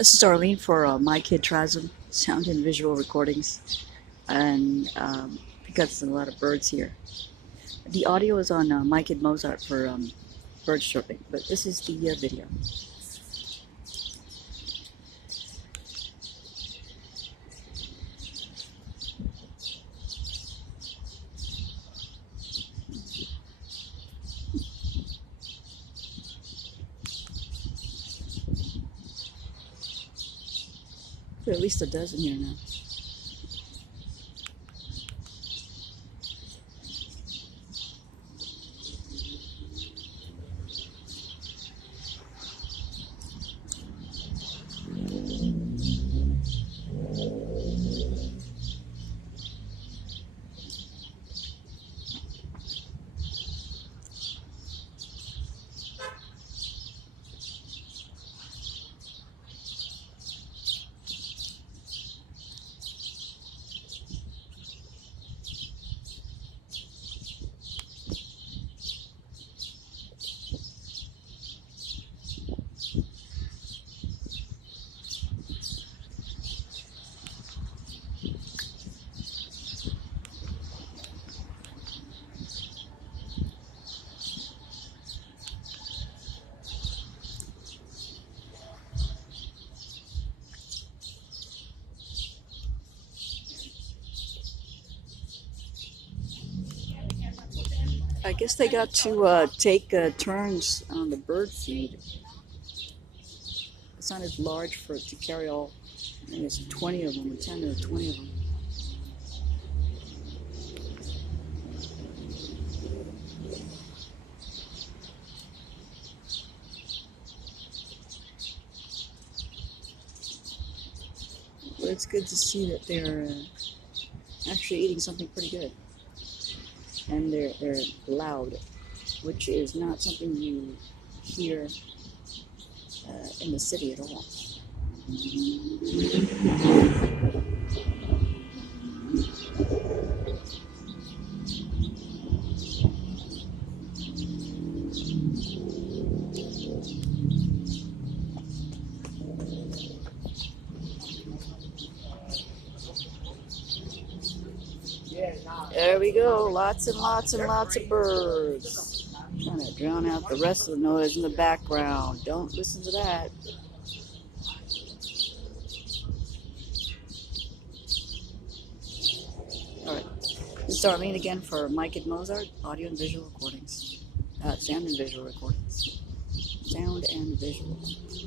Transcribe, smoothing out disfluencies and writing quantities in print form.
This is Arlene for My Kid Trazom, sound and visual recordings, and because there's a lot of birds here. The audio is on My Kid Mozart for bird chirping, but this is the video. There are at least a dozen here now. I guess they got to take turns on the bird feed. It's not as large for it to carry all, I think it's 20 of them, or 10 or 20 of them. But it's good to see that they're actually eating something pretty good. And they're loud, which is not something you hear in the city at all. There we go, lots and lots and lots of birds. Trying to drown out the rest of the noise in the background. Don't listen to that. Alright, this is Arlene again for My Kid Mozart, audio and visual recordings. Sound and visual recordings. Sound and visual.